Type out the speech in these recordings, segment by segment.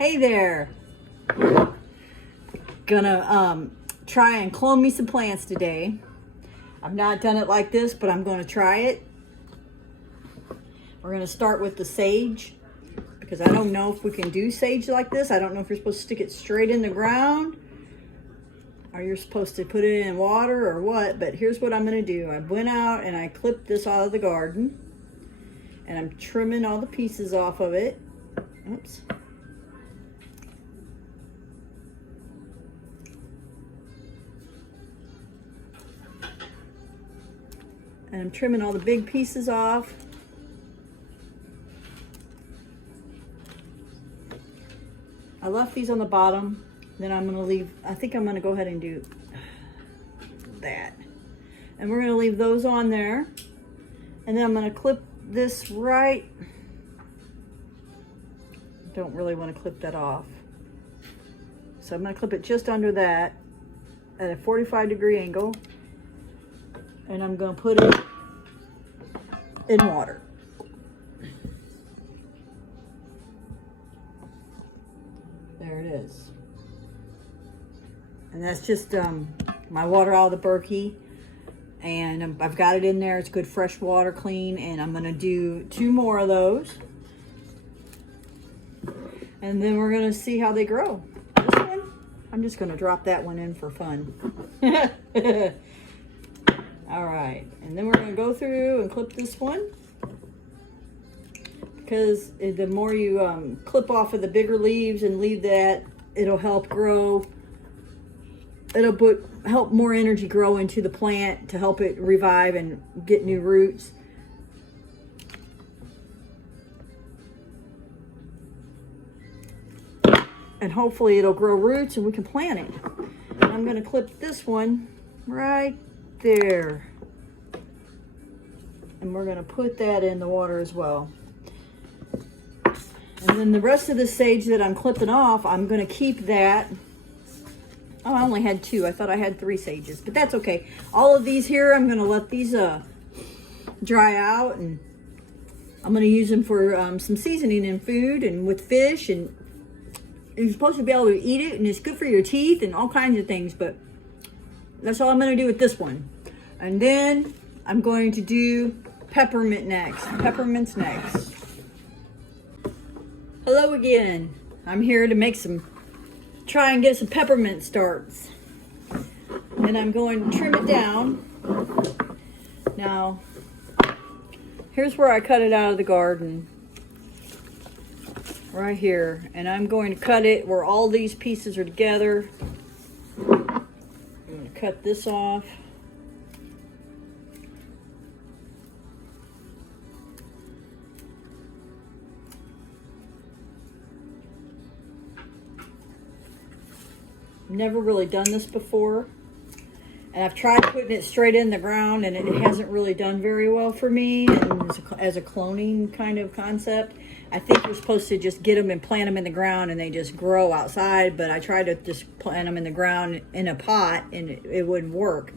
Hey there. Gonna try and clone me some plants today. I've not done it like this, but I'm gonna try it. We're gonna start with the sage because I don't know if we can do sage like this. I don't know if you're supposed to stick it straight in the ground or you're supposed to put it in water or what, but here's what I'm gonna do. I went out and I clipped this out of the garden and I'm trimming all the pieces off of it. Oops. And I'm trimming all the big pieces off. I left these on the bottom. Then I'm gonna leave, I think I'm gonna go ahead and do that. And we're gonna leave those on there. And then I'm gonna clip this right. Don't really wanna clip that off. So I'm gonna clip it just under that at a 45-degree angle. And I'm going to put it in water. There it is. And that's just my water out of the Berkey. And I've got it in there. It's good fresh water, clean. And I'm going to do 2 more of those. And then we're going to see how they grow. This one, I'm just going to drop that one in for fun. All right, and then we're gonna go through and clip this one because the more you clip off of the bigger leaves and leave that, it'll help grow. It'll help more energy grow into the plant to help it revive and get new roots. And hopefully it'll grow roots and we can plant it. And I'm gonna clip this one right there. And we're going to put that in the water as well. And then the rest of the sage that I'm clipping off, I'm going to keep that. Oh, I only had 2. I thought I had 3 sages, but that's okay. All of these here, I'm going to let these dry out, and I'm going to use them for some seasoning in food and with fish, and you're supposed to be able to eat it, and it's good for your teeth and all kinds of things, but that's all I'm going to do with this one. And then I'm going to do peppermint next. Peppermint's next. Hello again. I'm here to try and get some peppermint starts. And I'm going to trim it down. Now, here's where I cut it out of the garden. Right here. And I'm going to cut it where all these pieces are together. Cut this off. Never really done this before, and I've tried putting it straight in the ground and it hasn't really done very well for me, and as a cloning kind of concept. I think you're supposed to just get them and plant them in the ground and they just grow outside, but I tried to just plant them in the ground in a pot and it wouldn't work.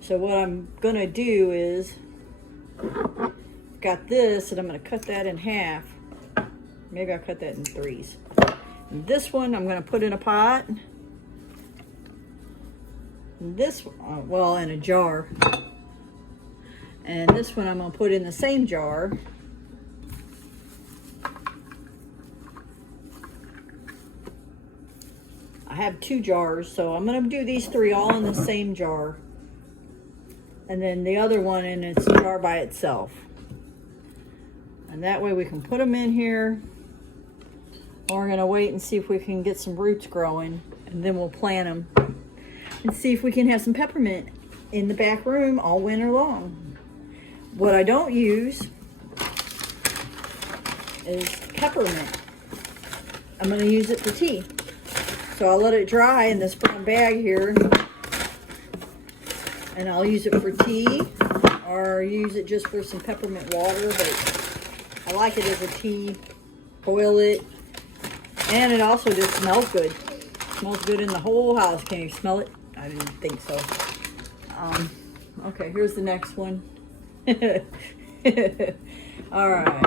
So what I'm gonna do is, got this, and I'm gonna cut that in half. Maybe I'll cut that in 3s. And this one I'm gonna put in a pot. And this, well, in a jar. And this one I'm gonna put in the same jar. I have 2 jars, so I'm gonna do these 3 all in the same jar. And then the other one in its jar by itself. And that way we can put them in here. And we're gonna wait and see if we can get some roots growing, and then we'll plant them and see if we can have some peppermint in the back room all winter long. What I don't use is peppermint. I'm gonna use it for tea. So I'll let it dry in this brown bag here, and I'll use it for tea or use it just for some peppermint water, but I like it as a tea. Boil it, and it also just smells good. Smells good in the whole house. Can you smell it? I didn't think so. Okay, here's the next one. All right.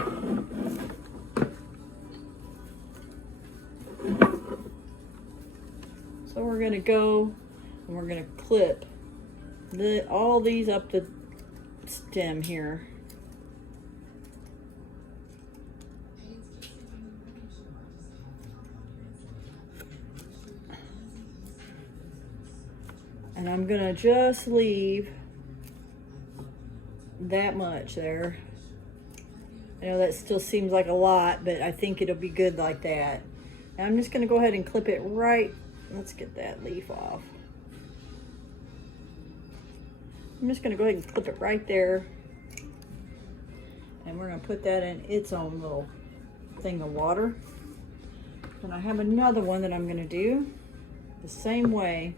So we're gonna go and we're gonna clip all these up the stem here. And I'm gonna just leave that much there. I know that still seems like a lot, but I think it'll be good like that. And I'm just gonna go ahead and clip it right. Let's get that leaf off. I'm just gonna go ahead and clip it right there. And we're gonna put that in its own little thing of water. And I have another one that I'm gonna do the same way.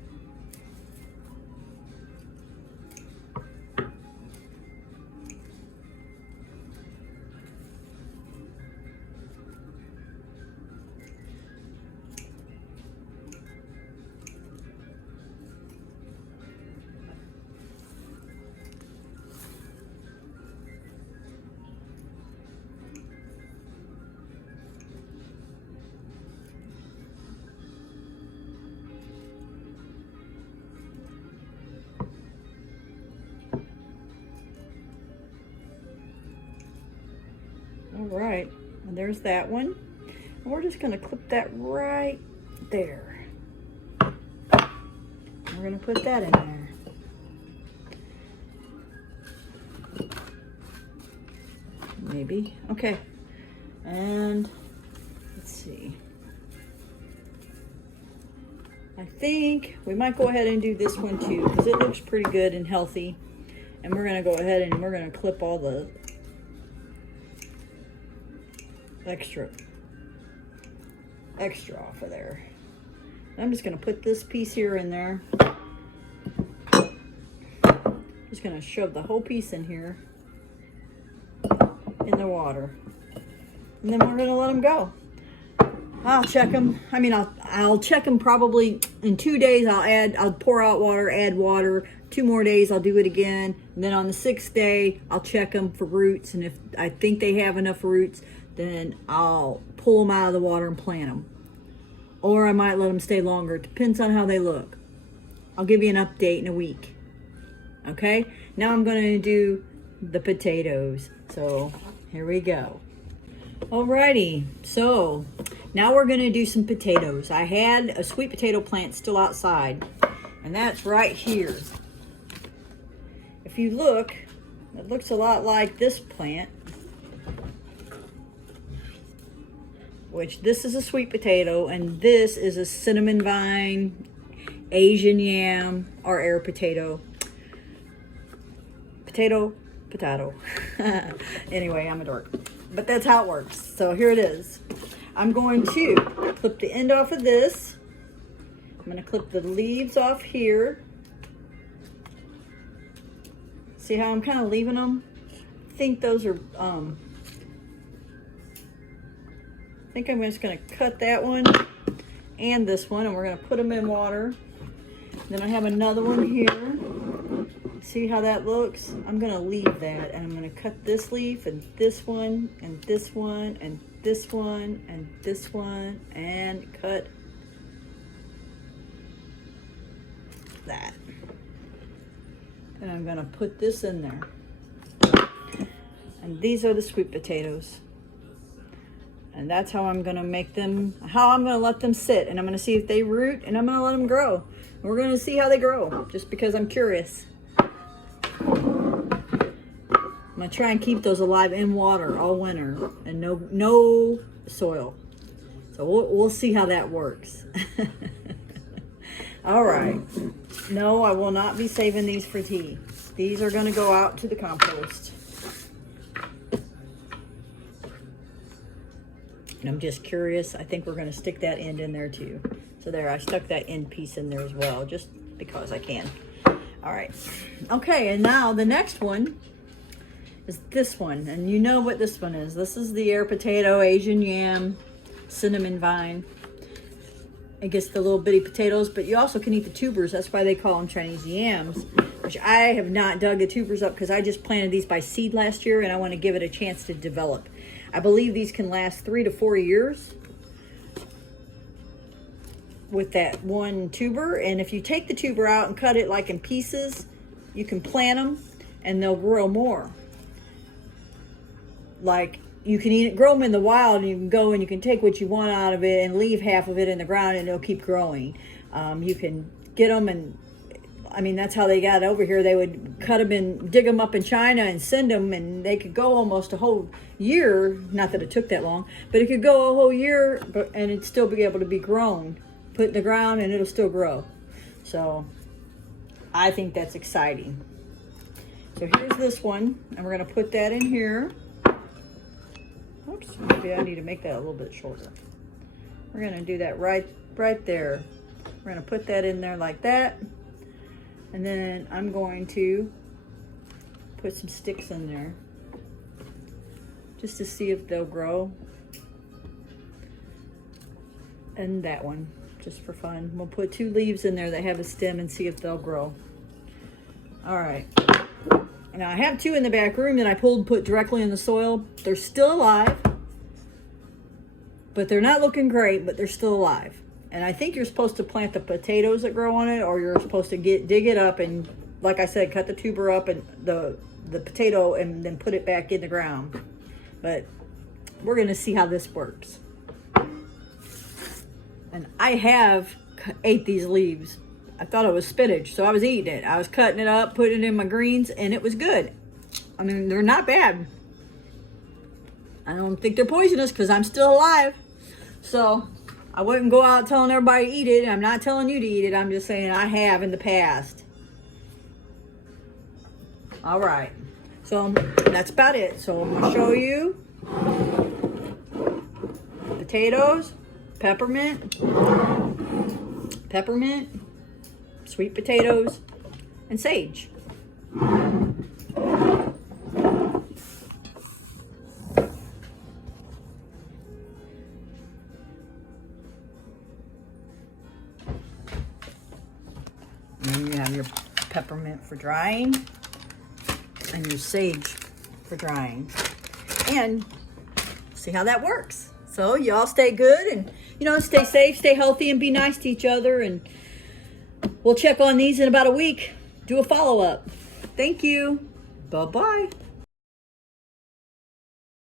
All right, and there's that one. And we're just gonna clip that right there. We're gonna put that in there. Maybe, okay. And let's see. I think we might go ahead and do this one too, because it looks pretty good and healthy. And we're gonna go ahead and we're gonna clip all the extra off of there. And I'm just gonna put this piece here in there. Just gonna shove the whole piece in here in the water, and then we're gonna let them go. I'll check them. I mean, I'll check them probably in 2 days. I'll pour out water, add water. 2 more days, I'll do it again. And then on the 6th day, I'll check them for roots. And if I think they have enough roots, then I'll pull them out of the water and plant them. Or I might let them stay longer. It depends on how they look. I'll give you an update in a week. Okay? Now I'm going to do the potatoes. So here we go. Alrighty. So now we're going to do some potatoes. I had a sweet potato plant still outside. And that's right here. If you look, it looks a lot like this plant. Which this is a sweet potato and this is a cinnamon vine, Asian yam, or air potato. Potato. Anyway, I'm a dork. But that's how it works. So here it is. I'm going to clip the end off of this. I'm going to clip the leaves off here. See how I'm kind of leaving them? I think those are... I think I'm just going to cut that one and this one, and we're going to put them in water. Then I have another one here. See how that looks? I'm going to leave that, and I'm going to cut this leaf and this one and this one and this one and this one and cut that. And I'm going to put this in there. And these are the sweet potatoes. And that's how I'm going to make them, how I'm going to let them sit. And I'm going to see if they root, and I'm going to let them grow. We're going to see how they grow, just because I'm curious. I'm going to try and keep those alive in water all winter, and no soil. So we'll see how that works. All right. No, I will not be saving these for tea. These are going to go out to the compost. And I'm just curious. I think we're going to stick that end in there too. So there, I stuck that end piece in there as well, just because I can. All right. Okay, and now the next one is this one. And you know what this one is. This is the air potato, Asian yam, cinnamon vine. It gets the little bitty potatoes, but you also can eat the tubers. That's why they call them Chinese yams, which I have not dug the tubers up because I just planted these by seed last year, and I want to give it a chance to develop. I believe these can last 3 to 4 years. with that one tuber. And if you take the tuber out and cut it like in pieces, you can plant them and they'll grow more. Like you can grow them in the wild, and you can go and you can take what you want out of it and leave half of it in the ground and it'll keep growing. You can get them, and I mean, that's how they got over here. They would cut them and dig them up in China and send them, and they could go almost a whole year. Not that it took that long, but it could go a whole year and it'd still be able to be grown, put in the ground, and it'll still grow. So I think that's exciting. So here's this one, and we're going to put that in here. Oops, maybe I need to make that a little bit shorter. We're going to do that right there. We're going to put that in there like that. And then I'm going to put some sticks in there just to see if they'll grow. And that one, just for fun. We'll put 2 leaves in there that have a stem and see if they'll grow. All right. Now I have 2 in the back room that I pulled and put directly in the soil. They're still alive, but they're not looking great, but they're still alive. And I think you're supposed to plant the potatoes that grow on it, or you're supposed to dig it up and, like I said, cut the tuber up and the potato and then put it back in the ground. But we're going to see how this works. And I have ate these leaves. I thought it was spinach, so I was eating it. I was cutting it up, putting it in my greens, and it was good. I mean, they're not bad. I don't think they're poisonous because I'm still alive. So I wouldn't go out telling everybody to eat it. I'm not telling you to eat it. I'm just saying I have in the past. All right. So that's about it. So I'm going to show you potatoes, peppermint, sweet potatoes, and sage. And you have your peppermint for drying and your sage for drying. And see how that works. So y'all stay good and, stay safe, stay healthy, and be nice to each other. And we'll check on these in about a week. Do a follow-up. Thank you. Bye-bye.